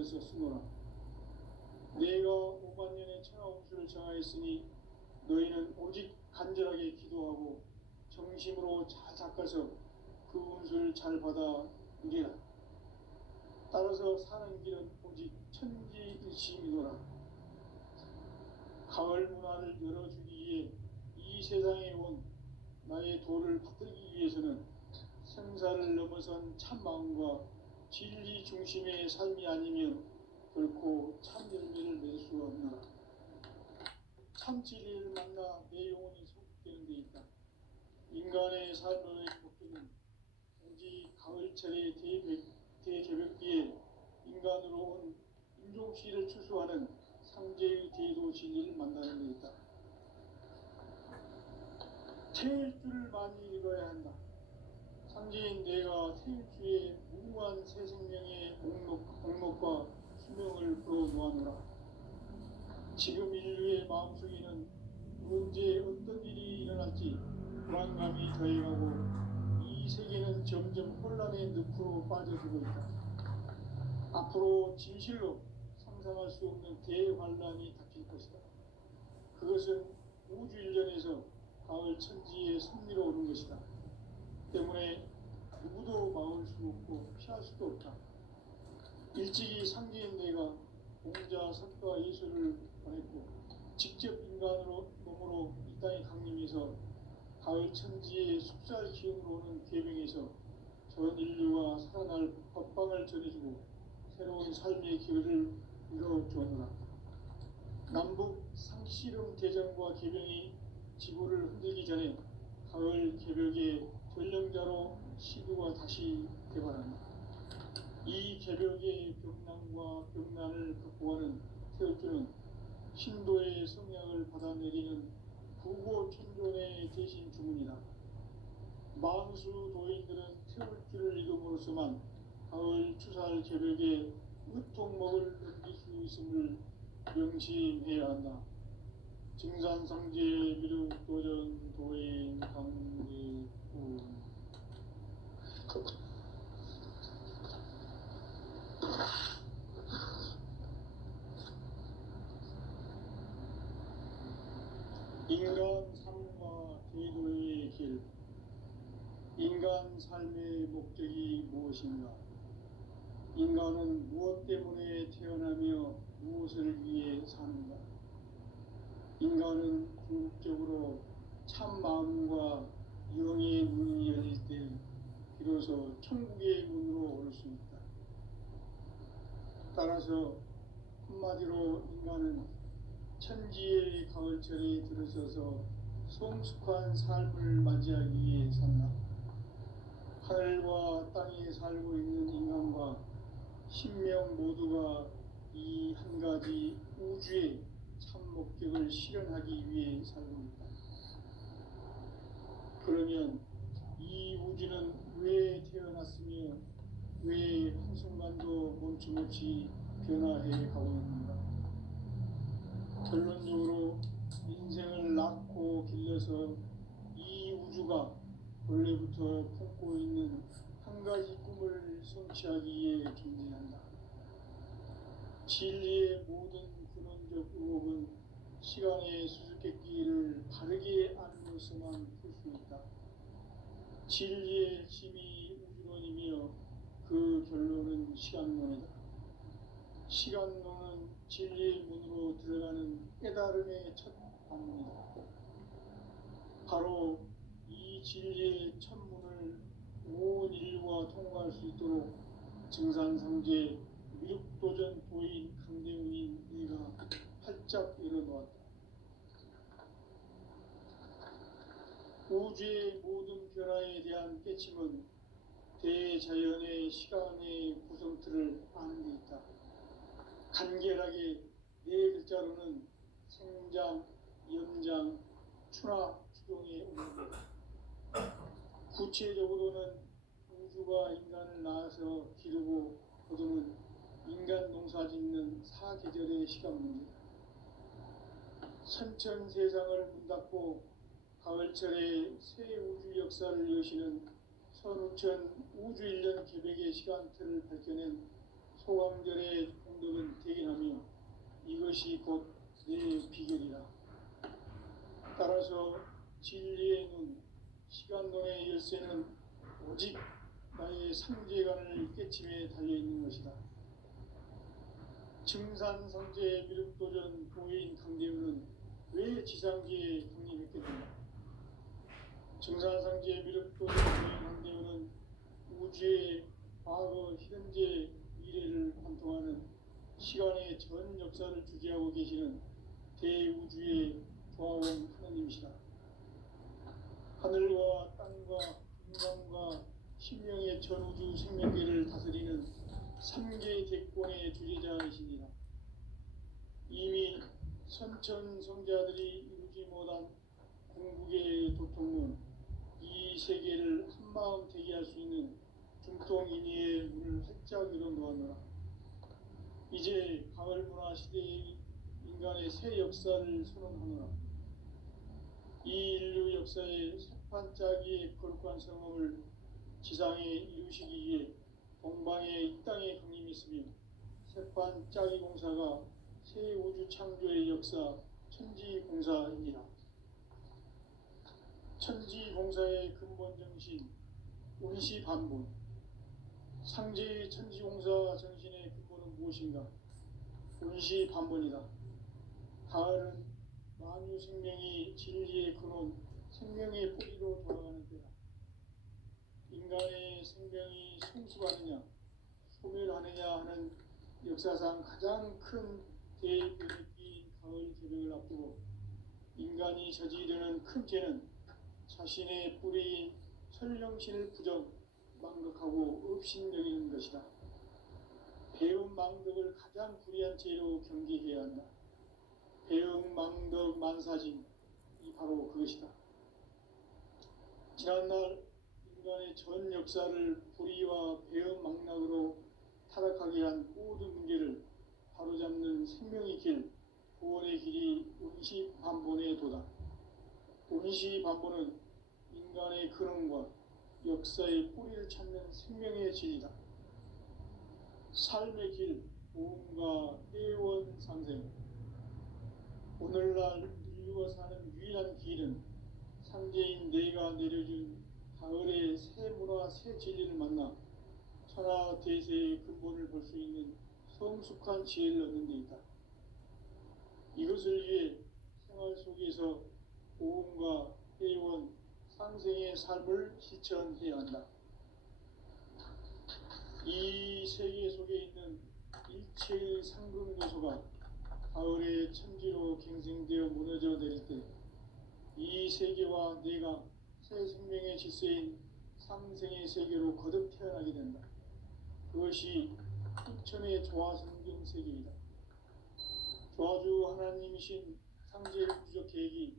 들어서 쓰노라. 내가 5만 년의 천하운수를 정하였으니 너희는 오직 간절하게 기도하고 정심으로 잘 닦아서 그 운수를 잘 받아 누리라. 따라서 사는 길은 오직 천지일심이노라. 가을 문화를 열어주기 위해 이 세상에 온 나의 도를 받들기 위해서는 생사를 넘어선 참마음과 진리 중심의 삶이 아니면 결코 참 열매를 맺을 수 없노라. 참 진리를 만나 내 영혼이 소극되는 데 있다. 인간의 삶의 복귀는 오직 가을철의 대개벽기에 인간으로 온 인종시를 추수하는 상제의 대도 진리를 만나는 데 있다. 태일주를 많이 읽어야 한다. 상제인 내가 태일주의 무궁한 새 생명의 목록과 수명을 풀어놓아노라. 지금 인류의 마음속에는 언제 어떤 일이 일어날지 불안감이 더해가고 이 세계는 점점 혼란의 늪으로 빠져들고 있다. 앞으로 진실로 상상할 수 없는 대환란이 닥칠 것이다. 그것은 우주 일련에서 가을 천지의 섭리로 오는 것이다. 때문에 누구도 막을 수 없고 피할 수도 없다. 일찍이 상제인 내가 공자, 석가, 예수를 보냈고 직접 인간으로 몸으로 이 땅에 강림해서 가을 천지의 숙살 기운으로 오는 계명에서 전 인류가 살아날 법방을 전해주고 새로운 삶의 기회를 이뤄주었노라. 남북 상씨름 대전과 계병이 지구를 흔들기 전에 가을 개벽의 전령자로 시두가 다시 개발한다. 이 개벽의 벽난과 벽난을 극복하는 태울주는 신도의 성령을 받아내리는 부고천존의 대신 주문이다. 만수 도인들은 태울주를 읽음으로써만 가을 추살 개벽의 으통목을 넘길 수 있음을 명심해야 한다. 증산상제 미륵도전 도인 강대군. 인간 삶과 대도의 길. 인간 삶의 목적이 무엇인가? 인간은 무엇 때문에 태어나며 무엇을 위해 사는가? 인간은 궁극적으로 참 마음과 영의 문이 열릴 때 비로소 천국의 문으로 올 수 있다. 따라서 한마디로 인간은 천지의 가을철에 들어서서 성숙한 삶을 맞이하기 위해 산다. 하늘과 땅에 살고 있는 인간과 신명 모두가 이 한 가지 우주의 참 목적을 실현하기 위해 살고 있다. 그러면 이 우주는 왜 태어났으며 왜 한순간도 멈춤없이 변화해 가고 있는가? 결론적으로 인생을 낳고 길러서 이 우주가 원래부터 품고 있는 한 가지 꿈을 성취하기 위해 존재한다. 진리의 모든 근원적 의혹은 시간의 수수께끼를 바르게 알므로서만 풀 수 있다. 진리의 핵심이 우주론이며 그 결론은 시간론이다. 시간론은 진리의 문으로 들어가는 깨달음의 첫 방문이다. 바로 이 진리의 첫 문을 온 인류가 통과할 수 있도록 증산상제 미륵도전 도인 강대훈인 네가 활짝 열어놓았다. 우주의 모든 변화에 대한 깨침은 대자연의 시간의 구성틀을 아는 데 있다. 간결하게 네 글자로는 생장, 연장, 추나 추동에 오는다. 구체적으로는 우주가 인간을 낳아서 기르고 거두는 인간 농사 짓는 사계절의 시간 문제다. 선천 세상을 문 닫고 가을철에 새 우주 역사를 여시는 선우천 우주일년 개벽의 시간틀을 밝혀낸 소강절의 진리의 눈, 시간론의 열쇠는 오직 나의 상제관을 깨침에 달려있는 것이다. 증산상제 미륵도전 도인 강대우는 왜 지상계에 강림했겠는가? 증산상제 미륵도전 도인 강대우는 우주의 과거, 현재, 미래를 관통하는 시간의 전 역사를 주재하고 계시는 대우주의 조화원 하나님이시다. 하늘과 땅과 인간과 신명의 전우주 생명계를 다스리는 삼계 대권의 주재자이시니라. 이미 선천성자들이 이루지 못한 궁극의 도통문, 이 세계를 한마음 되게 할 수 있는 중통인의의 문을 활짝 열어놓았노라. 이제 가을 문화 시대의 인간의 새 역사를 선언하노라. 이 인류 역사의 새판짜기의 거룩한 성업을 지상에 이루시기 위해 동방의 이 땅에 강림했으며 새판짜기 공사가 새 우주 창조의 역사 천지공사이니라. 천지공사의 근본 정신 운시반본, 상제의 천지공사 정신의 근본은 무엇인가? 운시반본이다. 가을은 만유 생명이 진리의 근원, 생명의 뿌리로 돌아가는 때다. 인간의 생명이 성숙하느냐, 소멸하느냐 하는 역사상 가장 큰 대변기인 가을 개벽을 앞두고 인간이 저지르는 큰 죄는 자신의 뿌리인 설령신을 부정, 망각하고 업신여기는 것이다. 배움 망덕을 가장 불의한 죄로 경계해야 한다. 배움 망덕 만사진, 이 바로 그것이다. 지난날 인간의 전 역사를 불의와 배움 망락으로 타락하게 한 모든 문제를 바로잡는 생명의 길, 구원의 길이 운시반본의 도다. 운시반본은 인간의 근원과 역사의 뿌리를 찾는 생명의 진리다. 삶의 길, 보험과 애원상생. 오늘날 인류가 사는 유일한 길은 상제인 내가 내려준 가을의 새 문화, 새 진리를 만나 천하 대세의 근본을 볼 수 있는 성숙한 지혜를 얻는 데 있다. 이것을 위해 생활 속에서 보험과 애원, 상생의 삶을 실천해야 한다. 이 세계 속에 있는 일체의 상금 요소가 가을의 천지로 갱생되어 무너져 내릴 때 이 세계와 내가 새 생명의 질서인 상생의 세계로 거듭 태어나게 된다. 그것이 후천의 조화성경 세계이다. 조화주 하나님이신 상제 우주적 계획이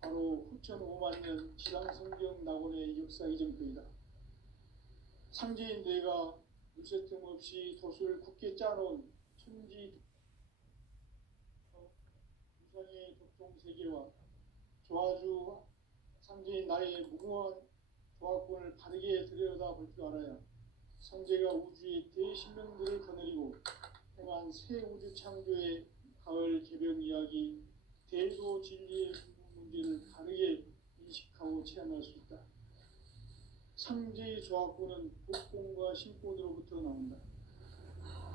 바로 후천 5만년 지상성경 낙원의 역사 이전표이다. 상제인 내가 물새 틈 없이 돛을 굳게 짜놓은 천지 우상의 독종세계와 조화주 상제인 나의 무궁한 조화권을 바르게 들여다볼 줄 알아야 상제가 우주의 대신명들을 거느리고 행한 새 우주 창조의 가을 개벽 이야기, 대도 진리의 문제를 바르게 인식하고 체험할 수 있다. 상제의 조화권은 복권과 신권으로부터 나온다.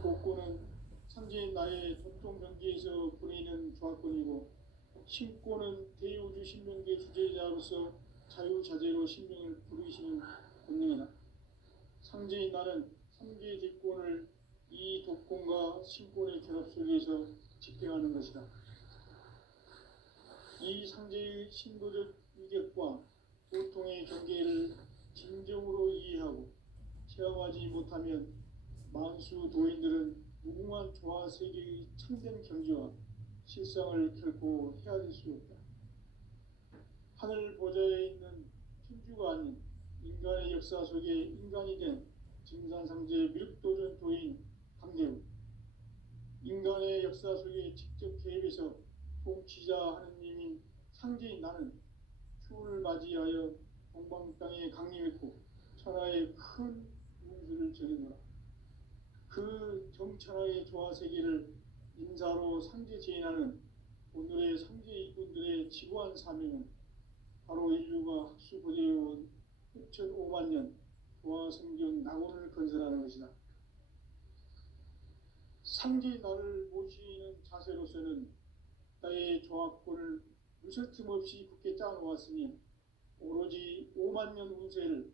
복권은 상제인 나의 독종 경계에서 보내는 조화권이고, 신권은 대우주 신명계 주제자로서 자유자재로 신명을 부르시는 본능이다. 상제인 나는 상제의 뒷권을 이 독권과 신권의 결합 속에서 집행하는 것이다. 이 상제의 신도적 위격과 보통의 경계를 진정으로 이해하고 체험하지 못하면 만수 도인들은 무궁한 조화 세계의 참된 경지와 실상을 결코 헤아릴 수 없다. 하늘 보좌에 있는 천주가 아닌 인간의 역사 속에 인간이 된 증산상제 미륵도전 도인 강대우, 인간의 역사 속에 직접 개입해서 통치자 하느님인 상제인 나는 추운을 맞이하여 동방 땅에 강림했고 천하의 큰 운수를 전해노라. 그 정천하의 조화 세계를 인사로 상제 제인하는 오늘의 상제 일꾼들의 지고한 사명은 바로 인류가 학수고대해온 6,500만 년 도화성경 낙원을 건설하는 것이다. 상지 나를 모시는 자세로서는 나의 조합권을 무설틈 없이 굳게 짜놓았으니 오로지 5만 년 운세를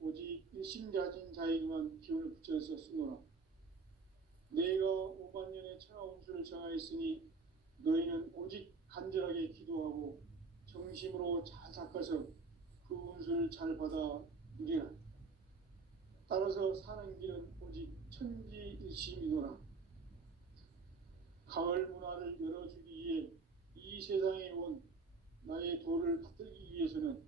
오직 일심가진 자에게만 기운을 붙여서 쓰노라. 내가 5만 년의 천하 운수를 정하였으니 너희는 오직 간절하게 기도하고 정심으로 잘 닦아서 그 운수를 잘 받아 누리라. 따라서 사는 길은 오직 천지일심이노라. 가을 문화를 열어주기 위해 이 세상에 온 나의 도를 붙들기 위해서는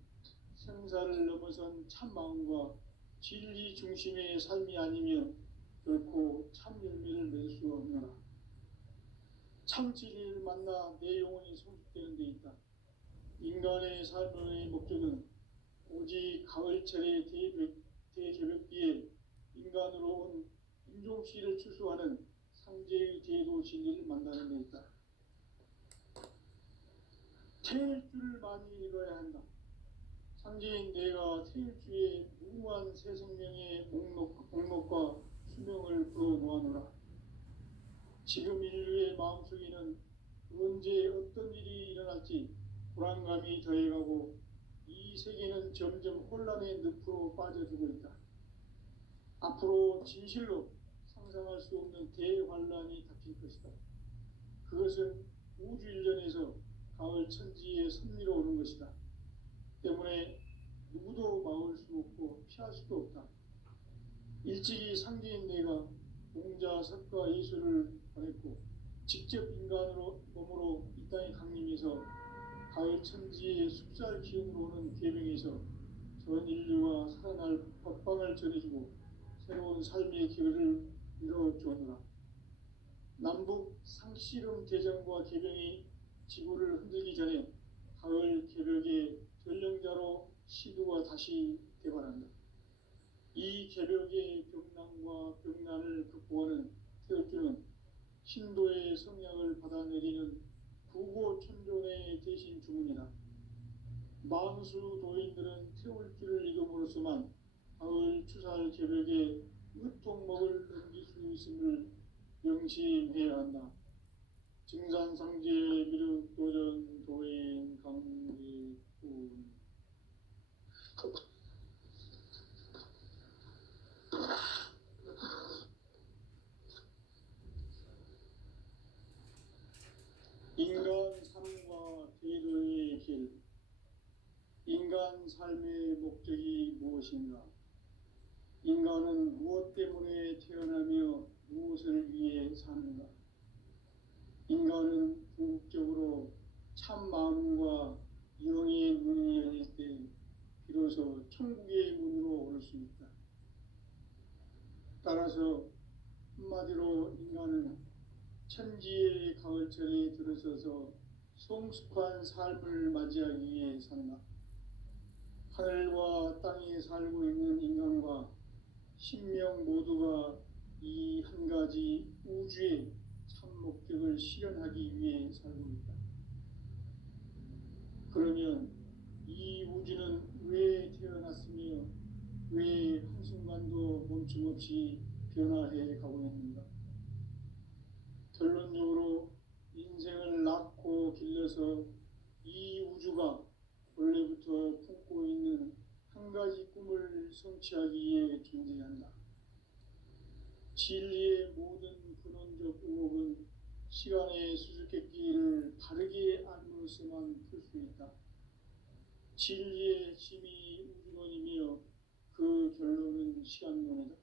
생사를 넘어선 참마음과 진리 중심의 삶이 아니면 결코 참 열매를 맺을 수 없노라. 참 진리를 만나 내 영혼이 성숙되는 데 있다. 인간의 삶의 목적은 오직 가을철의 대개벽기에 인간으로 온 인종씨를 추수하는 상제의 제도 진리를 만나는 데 있다. 태일주를 많이 읽어야 한다. 상제인 내가 태일주의 무궁한 새 생명의 목록과 수명을 풀어놓아노라. 지금 인류의 마음속에는 언제 어떤 일이 일어날지 불안감이 더해가고 이 세계는 점점 혼란의 늪으로 빠져들고 있다. 앞으로 진실로 상상할 수 없는 대환란이 닥칠 것이다. 그것은 우주 일전에서 가을 천지의 섭리로 오는 것이다. 때문에 누구도 막을 수 없고 피할 수도 없다. 일찍이 상제인 내가 공자, 석가, 예수를 보냈고 직접 인간으로 몸으로 이 땅에 강림해서 가을 천지의 숲살 기운으로 오는 계명에서 전 인류가 살아날 법방을 전해주고 새로운 삶의 기회를 이뤄주었노라. 남북 상씨름 대전과 개병이 지구를 흔들기 전에 가을 개벽의 전령자로 시두가 다시 개발한다. 이 개벽의 병난과 병난을 극복하는 태극주는 신도의 성약을 받아내리는 구고천존의 대신 주문이다. 만수 도인들은 태울주를 읽음으로써만 가을 추살 개벽에 으통목을 넘길 수 있음을 명심해야 한다. 증산상제 미륵도전 도인 강제군 인간 삶과 제도의 길. 인간 삶의 목적이 무엇인가? 인간은 무엇 때문에 태어나며 무엇을 위해 사는가? 인간은 궁극적으로 참 마음과 영의 문이 열릴 때 비로소 천국의 문으로 오를 수 있다. 따라서 한마디로 인간은 천지의 가을철에 들어서서 성숙한 삶을 맞이하기 위해 산다. 하늘과 땅에 살고 있는 인간과 신명 모두가 이 한 가지 우주의 참 목적을 실현하기 위해 살고 있다. 그러면 이 우주는 왜 태어났으며 왜 한순간도 멈춤없이 변화해 가고 있는가? 결론적으로 인생을 낳고 길러서 이 우주가 원래부터 품고 있는 한 가지 꿈을 성취하기 위해 존재한다. 진리의 모든 근원적 의혹은 시간의 수수께끼를 바르게 알므로서만 풀 수 있다. 진리의 핵심이 우주론이며 그 결론은 시간론이다.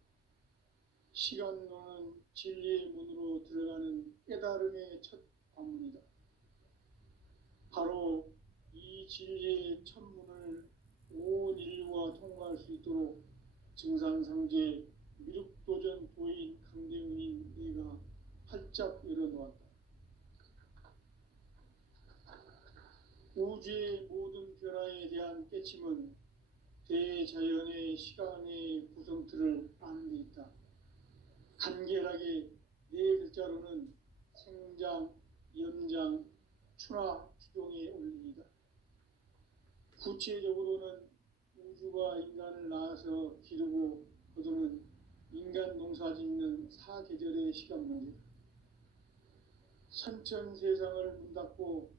시간론은 진리의 문으로 들어가는 깨달음의 첫 관문이다. 바로 이 진리의 첫 문을 온 인류가 통과할 수 있도록 증산상제 미륵도전 도인 강대훈인 내가 활짝 열어놓았다. 우주의 모든 변화에 대한 깨침은 대자연의 시간의 구성틀을 아는 데 있다. 간결하게 네 글자로는 생장, 연장, 추나, 추동의 원리이다. 구체적으로는 우주가 인간을 낳아서 기르고 거두는 인간 농사 짓는 사계절의 시간 문제, 선천 세상을 문 닫고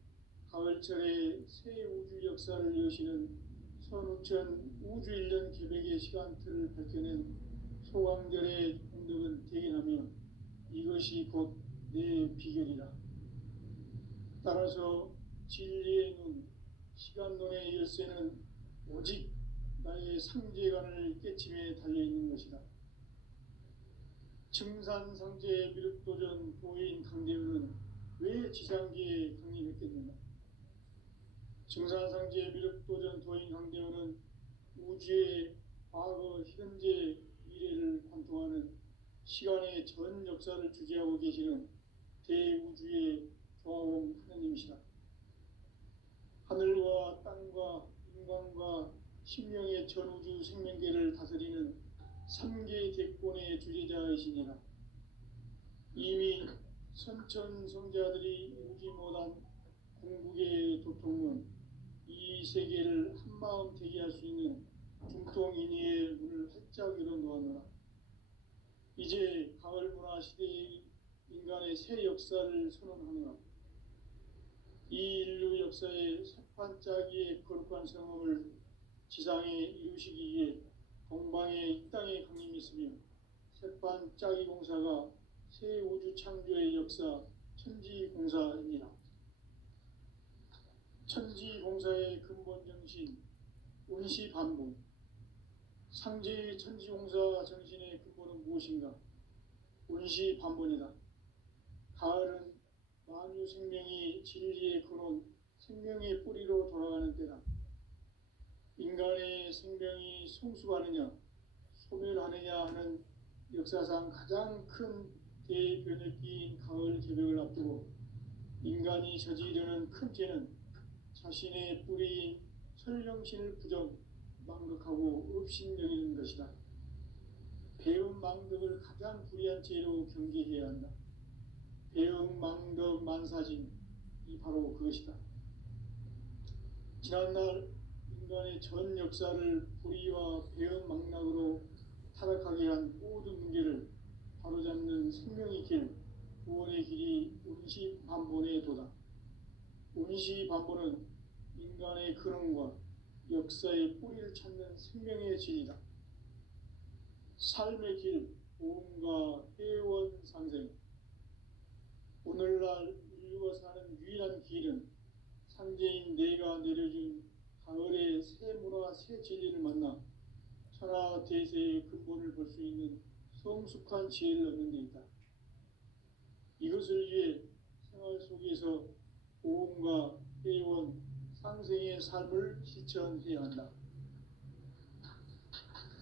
가을철에 새 우주 역사를 여시는 선우천 우주일년 계획의 시간틀을 밝혀낸 소강절의 공덕은 대견하며 이것이 곧 내 비결이라. 따라서 진리의 눈, 시간론의 열쇠는 오직 나의 상제관을 깨침에 달려있는 것이다. 증산상제 미륵도전 도인 강대우는 왜 지상계에 강림했겠는가? 증산상제 미륵도전 도인 강대우는 우주의 과거, 현재, 미래를 관통하는 시간의 전 역사를 주재하고 계시는 대우주의 조화원 하느님이시다. 하늘과 땅과 인간과 신명의 전우주 생명계를 다스리는 3개 대권의 주재자이시니라. 이미 선천성자들이 이루지 못한 궁극의 도통은 이 세계를 한마음 되게 할 수 있는 중통인의의 문을 활짝 열어놓았노라. 이제 가을 문화 시대의 인간의 새 역사를 선언하노라. 이 인류 역사의 새판짜기의 거룩한 성험을 지상에 이루시기 위해 동방의 이 땅에 강림했으며 새판짜기 공사가 새 우주 창조의 역사 천지공사입니다. 천지공사의 근본 정신 운시반복. 상제의 천지공사 정신의 근본은 무엇인가? 운시반복이다. 가을은 만유 생명이 진리의 근원, 생명의 뿌리로 돌아가는 때다. 인간의 생명이 성숙하느냐, 소멸하느냐 하는 역사상 가장 큰 대변혁기인 가을 개벽을 앞두고 인간이 저지르는 큰 죄는 자신의 뿌리인 설령신을 부정, 망덕하고 업신여기는 것이다. 배움 망덕을 가장 불의한 죄로 경계해야 한다. 배움 망덕 만사진, 이 바로 그것이다. 지난날 인간의 전 역사를 불의와 배움 망락으로 타락하게 한 모든 문제를 바로잡는 생명의 길, 구원의 길이 운시반본의 도다. 운시반본은 인간의 근원과 역사의 뿌리를 찾는 생명의 진이다. 삶의 길, 보험과 회원 상생. 오늘날 인류가 사는 유일한 길은 상제인 내가 내려준 가을의 새 문화, 새 진리를 만나 천하 대세의 근본을 볼 수 있는 성숙한 지혜를 얻는 데 있다. 이것을 위해 생활 속에서 보험과 회원, 상생의 삶을 실천해야 한다.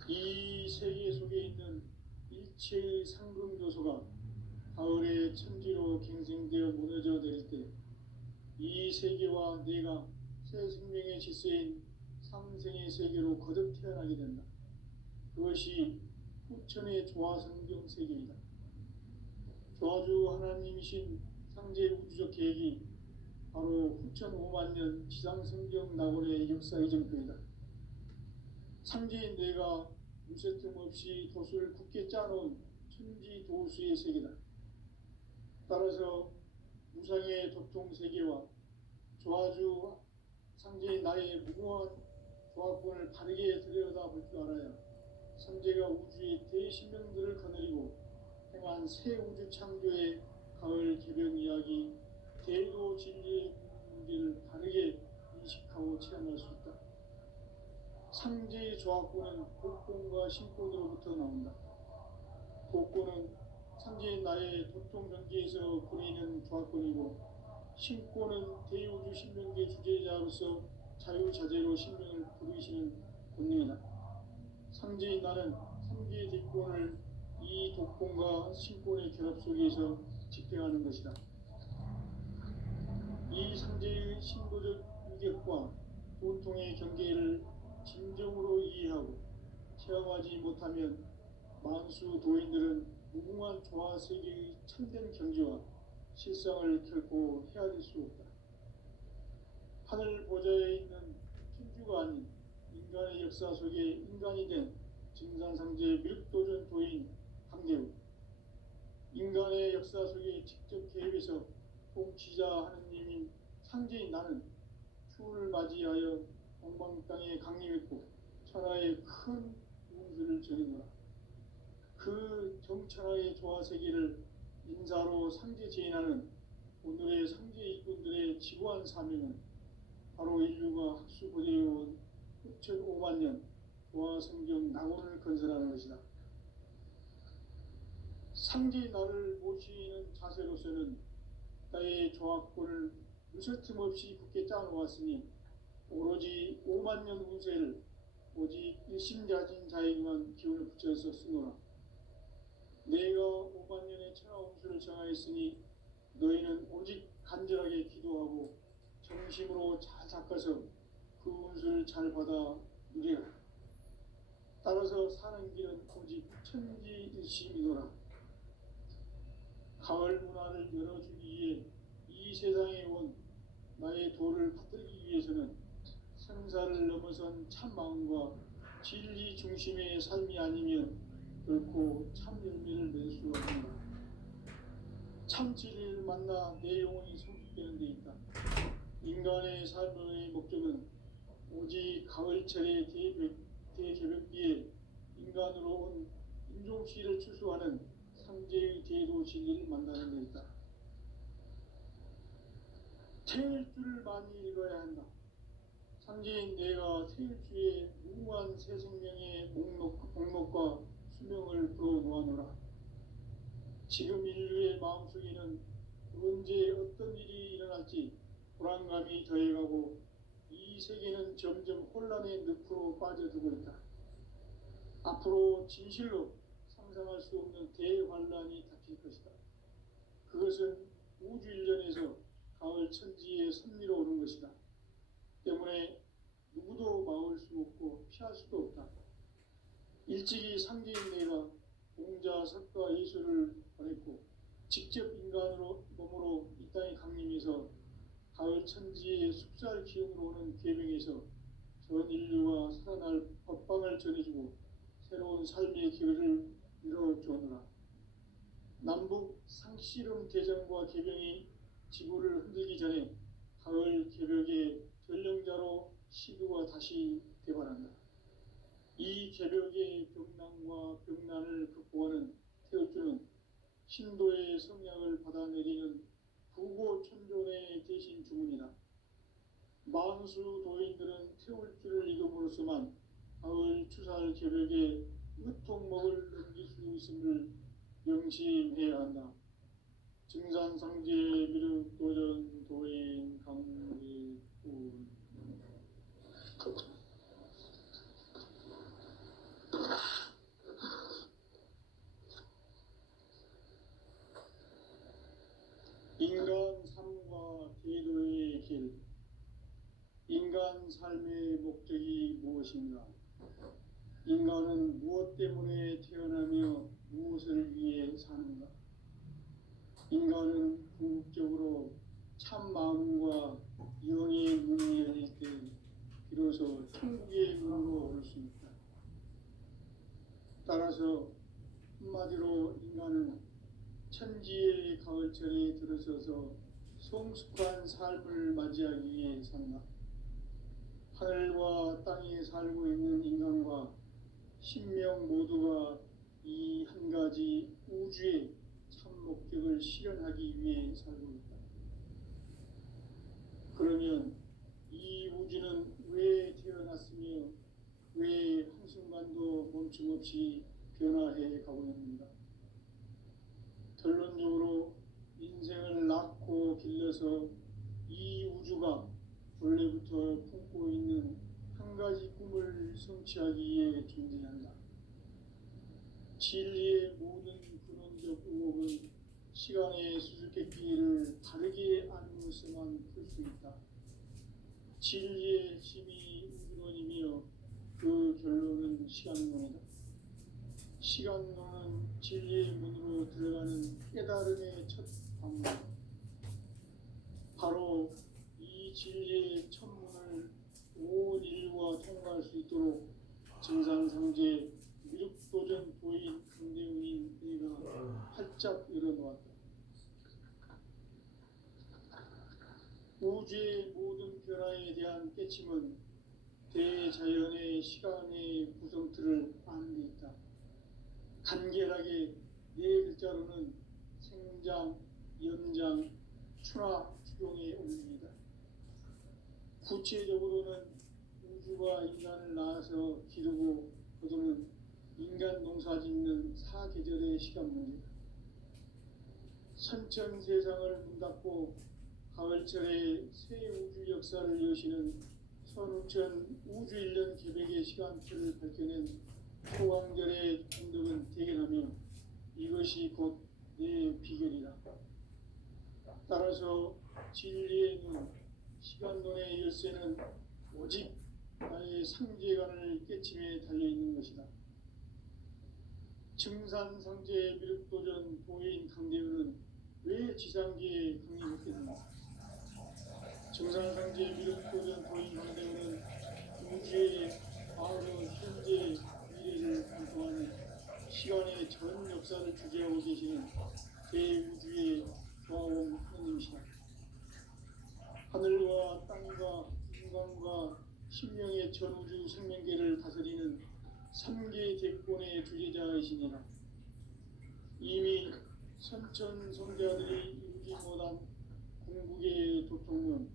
이 세계 속에 있는 일체의 상금조소가 가을의 천지로 갱생되어 무너져 내릴 때 이 세계와 내가 새 생명의 질서인 상생의 세계로 거듭 태어나게 된다. 그것이 후천의 조화성경 세계이다. 조화주 하나님이신 상제 우주적 계획이 바로 후천 5만 년 지상성경 낙원의 역사의 정표이다. 상제인 내가 무쇠틈 없이 도수를 굳게 짜놓은 천지 도수의 세계다. 따라서 무상의 도통 세계와 조화주 상제인 나의 무궁한 조화권을 바르게 들여다볼 줄 알아야 상제가 우주의 대신명들을 거느리고 행한 새 우주 창조의 가을 개변 이야기, 대도 진리의 문제를 바르게 인식하고 체험할 수 있다. 상제의 조화권은 복권과 신권으로부터 나온다. 복권은 상제인 나의 도통 경계에서 부리는 조화권이고, 신권은 대우주 신명계 주제자로서 자유자재로 신명을 부르시는 권능이다. 상제인 나는 3개의 대권을 이 독권과 신권의 결합 속에서 집행하는 것이다. 이 상제의 신도적 유격과 도통의 경계를 진정으로 이해하고 체험하지 못하면 만수 도인들은 무궁한 조화 세계의 참된 경지와 실상을 결코 헤아릴 수 없다. 하늘 보좌에 있는 신주가 아닌 인간의 역사 속에 인간이 된 증산상제 밀도전 도인 강대우, 인간의 역사 속에 직접 개입해서 통치자 하느님인 상제인 나는 추운을 맞이하여 동방 땅에 강림했고 천하의 큰 운수를 전해노라. 그 정천하의 조화세계를 인사로 상제 제인하는 오늘의 상제 일꾼들의 지구한 사명은 바로 인류가 학수고대해온 6,500만 년 조화성경 낙원을 건설하는 것이다. 상제의 나를 모시는 자세로서는 나의 조합권을 무설틈 없이 굳게 짜놓았으니 오로지 5만 년 운세를 오직 일심자진 자에게만 기운을 붙여서 쓰노라. 내가 5만 년의 천하 운수를 정하였으니 너희는 오직 간절하게 기도하고 정심으로 잘 닦아서 그 운수를 잘 받아 누리라. 따라서 사는 길은 오직 천지일심이노라. 가을 문화를 열어주기 위해 이 세상에 온 나의 도를 받들기 위해서는 생사를 넘어선 참 마음과 진리 중심의 삶이 아니면 결코 참 열매를 낼 수 없는다. 참 진리를 만나 내 영혼이 성숙되는 데 있다. 인간의 삶의 목적은 오직 가을철의 대개벽기에 인간으로 온 인종시를 추수하는 상제의 대도 진리를 만나는 데 있다. 태일주를 많이 읽어야 한다. 상제인 내가 태일주의 무궁한 새 생명의 목록과 수명을 풀어놓아노라. 지금 인류의 마음속에는 언제 어떤 일이 일어날지 불안감이 더해가고 이 세계는 점점 혼란의 늪으로 빠져들고 있다. 앞으로 진실로 상상할 수 없는 대환란이 닥칠 것이다. 그것은 우주 일련에서 가을 천지의 섭리로 오는 것이다. 때문에 누구도 막을 수 없고 피할 수도 없다. 일찍이 상제인 내가 공자, 석가, 예수를 보냈고 직접 인간으로 몸으로 이 땅에 강림해서 가을 천지의 숙살 기운으로 오는 계명에서 전 인류가 살아날 법방을 전해주고 새로운 삶의 길을 열어주오노라. 남북 상씨름 대전과 개병이 지구를 흔들기 전에 가을 개벽의 전령자로 시두가 다시 대발한다. 이 개벽의 병난과 병난을 극복하는 태울주는 신도의 성량을 받아내리는 부고천존의 대신 주문이다. 만수 도인들은 태울주를 읽음으로써만 가을 추살 개벽의 으통목을 넘길 수 있음을 명심해야 한다. 증산상제 미륵도전 도인 강일군. 인간 삶과 대도의 길. 인간 삶의 목적이 무엇인가? 인간은 무엇 때문에 태어나며 무엇을 위해 사는가? 인간은 궁극적으로 참 마음과 영의 문이 열릴 때 비로소 천국의 문으로 올 수 있다. 따라서 한마디로 인간은 천지의 가을철에 들어서서 성숙한 삶을 맞이하기 위해 산다. 하늘과 땅에 살고 있는 인간과 신명 모두가 이 한 가지 우주의 참 목적을 실현하기 위해 살고 있다. 그러면 이 우주는 왜 태어났으며 왜 한순간도 멈춤없이 변화해 가고 있는가? 결론적으로 인생을 낳고 길러서 이 우주가 본래부터 품고 있는 한 가지 꿈을 성취하기 위해 존재한다. 진리의 모든 근원적 의혹은 시간의 수수께끼를 다르게 아누어서만 풀 수 있다. 진리의 힘이 우주론이며 그 결론은 시간론이다. 시간론은 진리의 문으로 들어가는 깨달음의 첫 방문. 바로 이 진리의 첫 문을 온 실천할 수 있도록 증산상제 미륵도전 도인 강대훈이 내가 활짝 열어놓았다. 우주의 모든 변화에 대한 깨침은 대자연의 시간의 구성틀을 아는 데 있다. 간결하게 네 글자로는 생장, 연장, 추나 추종의 원리이다. 구체적으로는 우주가 인간을 낳아서 기르고 거두는 인간 농사 짓는 사계절의 시간 문제다. 선천 세상을 문 닫고 가을철에 새 우주 역사를 여시는 선우천 우주 1년 개백의 시간표를 밝혀낸 소강절의 공덕은 대견하며 이것이 곧 내 비결이다. 따라서 진리의 눈, 시간론의 열쇠는 오직 나의 상제관을 깨침에 달려있는 것이다. 증산상제 미륵도전 도인 강대훈은 왜 지상계에 강림했겠는가? 증산상제 미륵도전 도인 강대훈은 우주의 과거, 현재, 미래를 관통하는 시간의 전 역사를 주재하고 계시는 대우주의 조화원 하느님이시다. 하늘과 땅과 인간과 신명의 전우주 생명계를 다스리는 3계 대권의 주제자이시니라. 이미 선천 성자들이 이루지 못한 궁극의 도통론,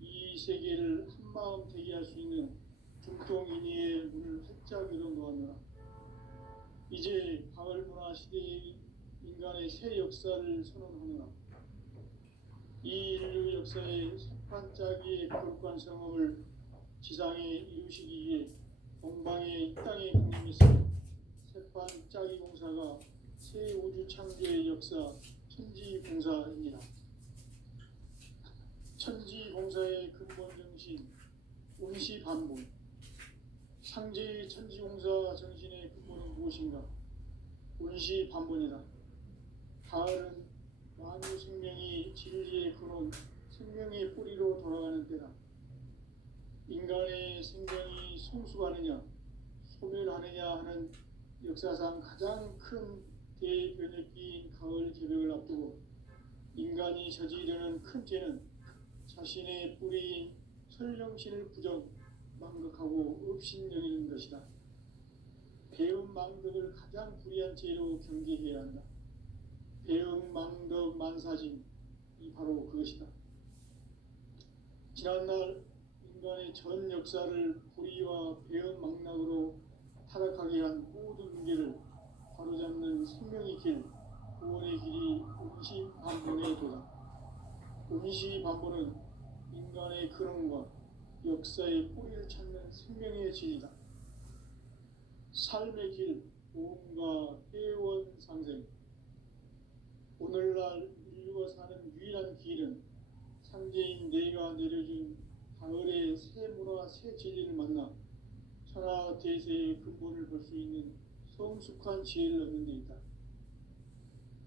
이 세계를 한마음 되게 할 수 있는 중통인의의 문을 활짝 열어놓았노라. 이제 가을 문화 시대의 인간의 새 역사를 선언하노라. 이 인류 역사의 sep판짜기의 거룩한 성업을 지상에 이루시기 위해 동방의 이 땅에 강림했으며 sep판짜기 공사가 새 우주 창조의 역사 천지공사입니다. 천지공사의 근본 정신 운시반본, 상제의 천지공사 정신의 근본은 무엇인가? 운시반본이다. 가을은 만유 생명이 진리의 근원, 생명의 뿌리로 돌아가는 때다. 인간의 생명이 성숙하느냐, 소멸하느냐 하는 역사상 가장 큰 대변혁기인 가을 개벽을 앞두고 인간이 저지르는 큰 죄는 자신의 뿌리인 설령신을 부정, 망극하고 업신여기는 것이다. 배음 망덕을 가장 불의한 죄로 경계해야 한다. 배음 망덕 만사진, 이 바로 그것이다. 지난날 인간의 전 역사를 불의와 배음 망락으로 타락하게 한 모든 문제를 바로잡는 생명의 길, 구원의 길이 운시반본의 도다. 운시반본은 인간의 근원과 역사의 뿌리를 찾는 생명의 진이다. 삶의 길, 보험과 회원 상생. 오늘날 인류가 사는 유일한 길은 상제인 내가 내려준 가을의 새 문화, 새 진리를 만나 천하 대세의 근본을 볼 수 있는 성숙한 지혜를 얻는 데 있다.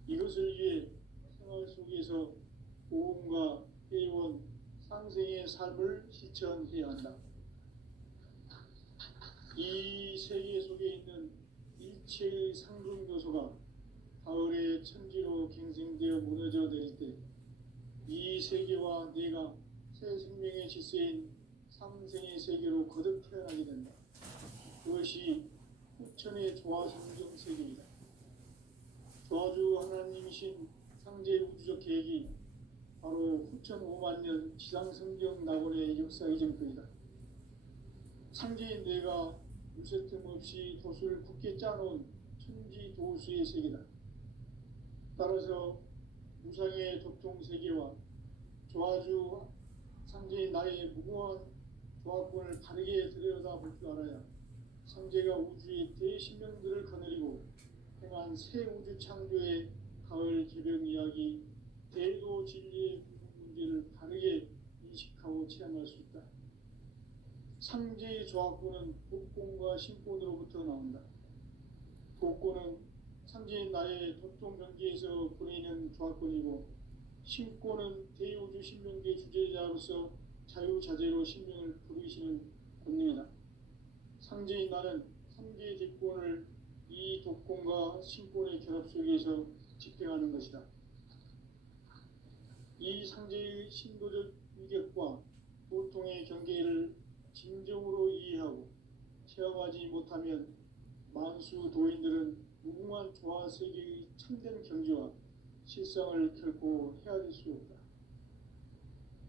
이것을 위해 생활 속에서 보험과 회원, 상생의 삶을 실천해야 한다. 이 세계 속에 있는 일체의 상중 요소가 가을의 천지로 갱생되어 무너져 내릴 때 이 세계와 내가 새 생명의 질서인 상생의 세계로 거듭 태어나게 된다. 그것이 후천의 조화성경 세계이다. 조화주 하나님이신 상제 우주적 계획이 바로 후천 5만 년 지상성경 낙원의 역사 이전편이다. 상제인 내가 물새 틈 없이 도수를 굳게 짜놓은 천지 도수의 세계다. 따라서 무상의 도통 세계와 조화주 상제인 나의 무궁한 조화권을 바르게 들여다볼 줄 알아야 상제가 우주의 대신명들을 거느리고 행한 새 우주 창조의 가을 개벽 이야기, 대도 진리의 문제를 바르게 인식하고 체험할 수 있다. 상제의 조화권은 복권과 신권으로부터 나온다. 복권은 상제인 나의 도통 경계에서 보내는 조화권이고, 신권은 대우주 신명계 주제자로서 자유자재로 신명을 부르시는 권능이다. 상제인 나는 3개 뒷권을 이 독권과 신권의 결합 속에서 집행하는 것이다. 이 상제의 신도적 위격과 보통의 경계를 진정으로 이해하고 체험하지 못하면 만수 도인들은 무궁한 조화 세계의 참된 경지와 실상을 결코 헤아릴 수 없다.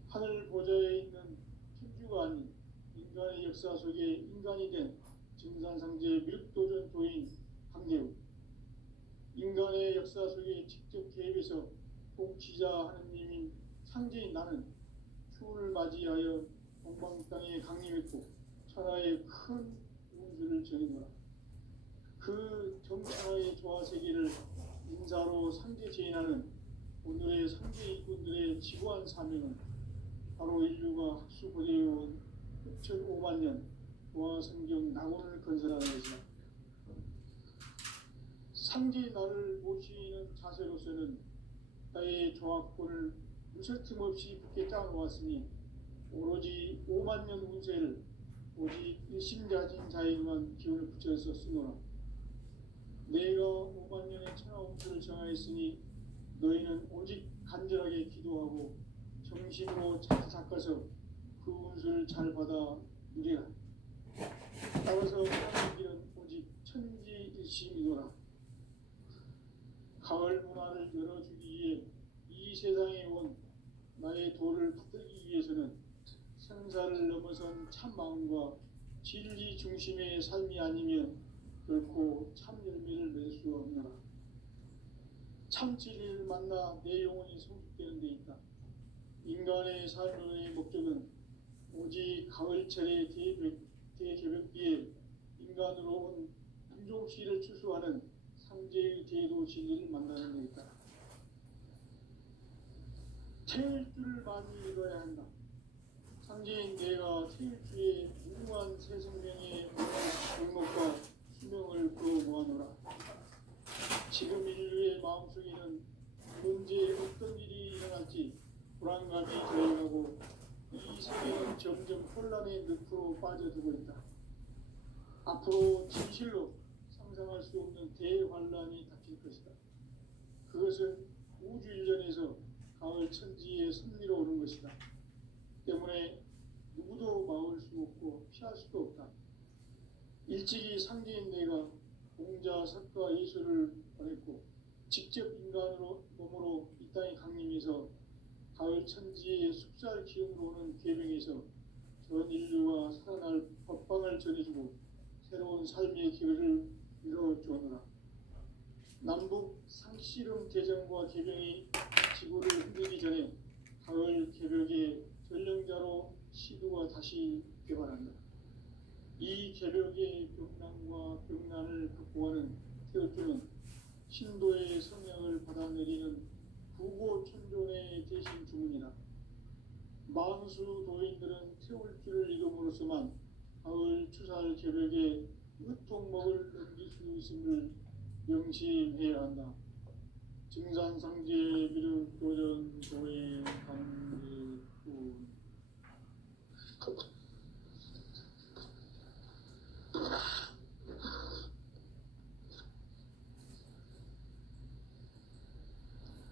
하늘 보좌에 있는 천주가 아닌 인간의 역사 속에 인간이 된 증산상제 밀도전 도인 강대우, 인간의 역사 속에 직접 개입해서 통치자 하느님인 상제인 나는 추운을 맞이하여 동방 땅에 강림했고 천하의 큰 운수를 전해노라. 그 정천하의 조화세계를 인사로 상제 제인하는 오늘의 상제 일꾼들의 지구한 사명은 바로 인류가 학수고대해온 6,500만 년 조화성경 낙원을 건설하는 것이다. 상제의 나를 모시는 자세로서는 나의 조합권을 무설틈 없이 굳게 짜놓았으니 오로지 5만 년 운세를 오직 일심자진 자에게만 기운을 붙여서 쓰노라. 내가 5만 년의 천하 운수를 정하였으니 너희는 오직 간절하게 기도하고 정심으로 잘 닦아서 그 운수를 잘 받아 누리라. 따라서 하는 길은 오직 천지일심이노라. 가을 문화를 열어주기 위해 이 세상에 온 나의 도를 붙들기 위해서는 생사를 넘어선 참 마음과 진리 중심의 삶이 아니면 결코 참 열매를 맺을 수 없노라. 참 진리를 만나 내 영혼이 성숙되는 데 있다. 인간의 삶의 목적은 오직 가을철의 대개벽기에 인간으로 온 인종시를 추수하는 상제의 대도 진리를 만나는 데 있다. 태일주를 많이 읽어야 한다. 상제인 내가 태일주의 무궁한 새 생명의 명목과 수명을 불어 모아노라. 지금 인류의 마음속에는 언제 어떤 일이 일어날지 불안감이 저해가고 이 세계는 점점 혼란의 늪으로 빠져들고 있다. 앞으로 진실로 상상할 수 없는 대환란이 닥칠 것이다. 그것은 우주 일련에서 가을 천지의 섭리로 오는 것이다. 때문에 누구도 막을 수 없고 피할 수도 없다. 일찍이 상제인 내가 공자, 석가, 예수를 보냈고 직접 인간으로 몸으로 이 땅에 강림해서 가을 천지의 숙살 기운으로 오는 계명에서 전 인류가 살아날 법방을 전해주고 새로운 삶의 길을 열어주었노라. 남북 상씨름 대전과 계병이 지구를 흔들기 전에 가을 개벽의 전령자로 시도가 다시 개발한다. 이 개벽의 벽난과 벽난을 극복하는 태어주는 신도의 성령을 받아내리는 부고천존의 대신 주문이다. 만수 도인들은 태울주를 읽음으로써만 가을 추살 개벽에 으통먹을 넘길 수 있음을 명심해야 한다. 증산상제 미륵도전 도의 강대군.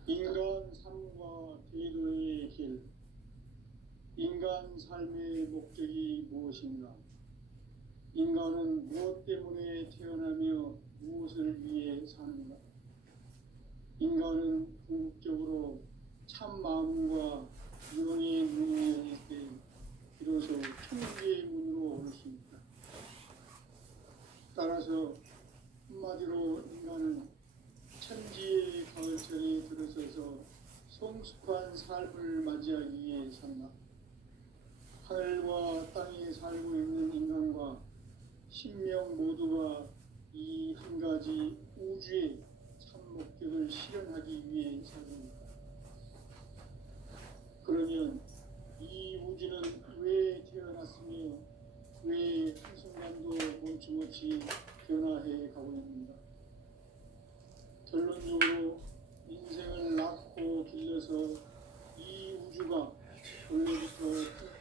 인간 삶과 제도의 길. 인간 삶의 목적이 무엇인가? 인간은 무엇 때문에 태어나며 무엇을 위해 사는가? 인간은 궁극적으로 참 마음과 영의 문이 열릴 때 비로소 천지의 문으로 올 수 있다. 따라서 한마디로 인간은 천지의 가을철에 들어서서 성숙한 삶을 맞이하기 위해 산다. 하늘과 땅에 살고 있는 인간과 신명 모두가 이 한 가지 우주의 참 목적을 실현하기 위해 살고 있다. 그러면 이 우주는 왜 태어났으며 왜 한순간도 멈춤없이 변화해 가고 있는가? 결론적으로 인생을 낳고 길러서 이 우주가 원래부터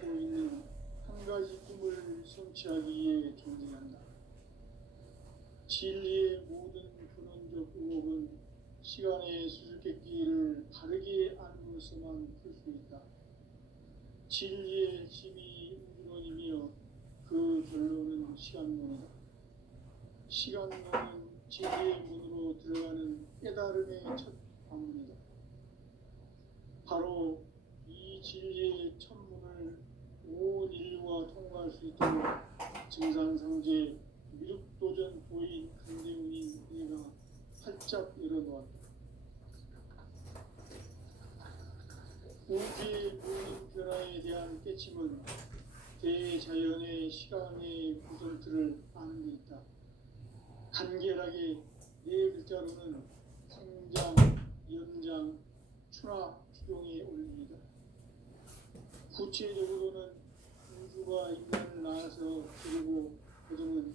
품고 있는 한 가지 꿈을 성취하기 위해 존재한다. 시간의 수수께끼를 바르게 알므로서만 풀 수 있다. 진리의 힘이 우주론이며 그 결론은 시간론이다. 시간론은 진리의 문으로 들어가는 깨달음의 첫 방문이다. 바로 이 진리의 천문을 온 인류가 통과할 수 있도록 증산상제 미륵도전 도인 강대훈인 내가 활짝 열어놓았다. 우주의 모든 변화에 대한 깨침은 대자연의 시간의 구설틀을 아는 데 있다. 간결하게 네 글자로는 생장, 연장, 추나 추종에 올립니다. 구체적으로는 우주가 인간을 낳아서 기르고 거두는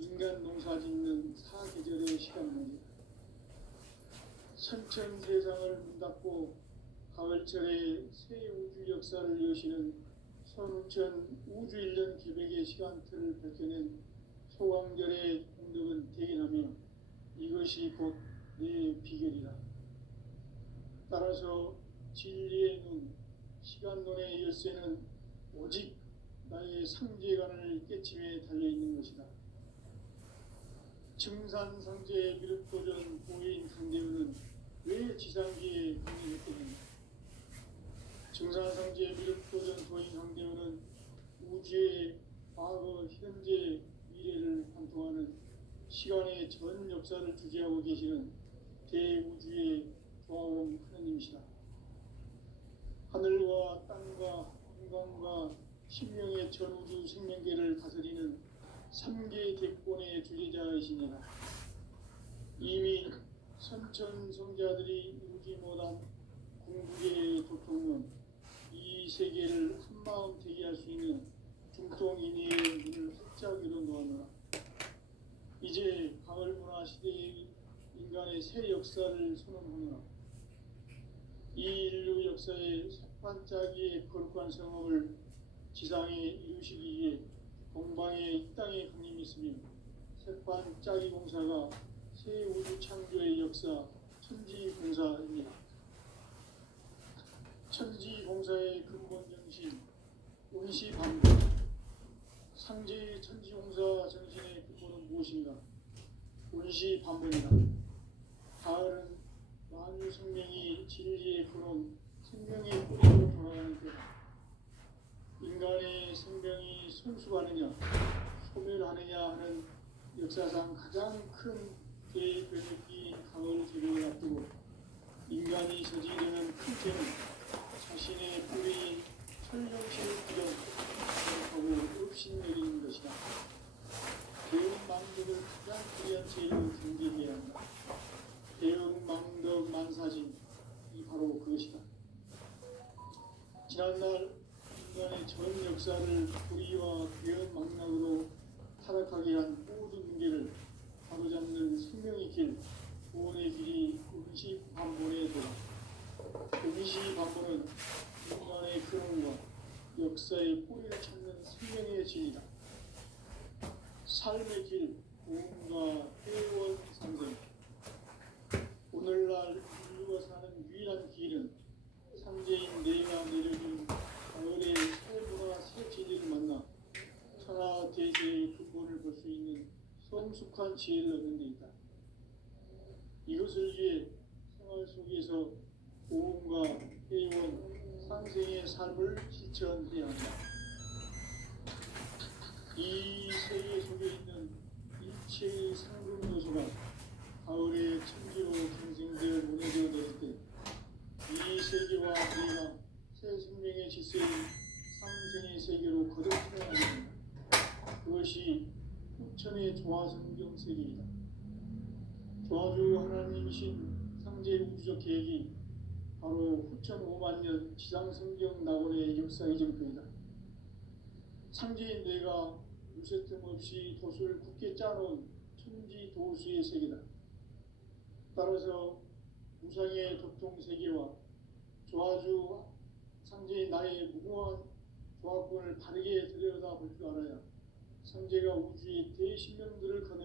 인간 농사 짓는 사계절의 시간입니다. 선천 세상을 문 닫고 가을철에 새 우주 역사를 여시는 선우천 우주 1년 계백의 시간틀을 밝혀낸 소강절의 공덕은 대견하며 이것이 곧 내 비결이다. 따라서 진리의 눈, 시간론의 열쇠는 오직 나의 상제관을 깨침에 달려있는 것이다. 증산상제 미륵도전 보인 강대훈은 왜 지상기에 공인했겠는가? 증산상제 미륵도전 보인 강대훈은 우주의 과거, 현재, 미래를 관통하는 시간의 전 역사를 주재하고 계시는 대우주의 조화원 하느님이시다. 하늘과 땅과 인간과 신명의 전우주 생명계를 다스리는 3개 대권의 주제자이시니라. 이미 선천성자들이 이루지 못한 궁극의 도통은 이 세계를 한마음 되게 할 수 있는 중통인의의 문을 활짝 열어놓았노라. 이제 가을문화 시대의 인간의 새 역사를 선언하노라. 이 인류 역사의 석반짜기의 거룩한 성업을 지상에 이루시기 위해 동방에 이 땅에 강림이 있으며 석반짜기 공사가 새 우주 창조의 역사 천지공사입니다. 천지공사의 근본 정신 운시반복. 상제의 천지공사 정신의 근본은 무엇인가? 운시반복이다. 가을은 만유 생명이 진리의 근원, 생명의 뿌리로 돌아가는 때다. 인간의 생명이 성숙하느냐, 소멸하느냐 하는 역사상 가장 큰 대변혁기인 가을 제목을 앞두고 인간이 저지르는 큰 죄는 자신의 뿌리인 철령신을 부정하고 없신여기는 것이다. 대응망덕을 가장 불리한 죄로 경계해야 한다. 대응망덕 만사진, 이 바로 그것이다. 지난날 인간의 전 역사를 불의와 대응망락으로 타락하게 한 모든 문제를 바로잡는 생명의 길, 구원의 길이 음시반본의 도다. 음시반본은 인간의 근원과 역사의 뿌리를 찾는 생명의 진이다. 삶의 길, 구원과 회원 상생. 오늘날 인류가 사는 유일한 길은 상제인 내가 내려준 가을의 새 문화 새 진리를 만나 천하 대세의 근본을 볼 수 있는 성숙한 지혜를 얻는 데 있다. 이것을 위해 생활 속에서 보험과 회원, 상생의 삶을 실천해야 한다. 이 세계 속에 있는 일체의 상금 요소가 가을의 천지로 경생되어 무너져 내릴 때 이 세계와 우리가 새 생명의 질서인 상생의 세계로 거듭 태어나게 된다. 그것이 후천의 조화성경 세계이다. 조화주 하나님이신 상제 우주적 계획이 바로 후천 5만년 지상성경 낙원의 역사 이정표이다. 상제인 뇌가 무쇠 틈 없이 도수를 굳게 짜놓은 천지 도수의 세계다. 따라서 무상의 도통 세계와 조화주 상제인 나의 무궁한 조화권을 바르게 들여다볼 줄 알아야 상제가 우주의 대신명들을 거느리는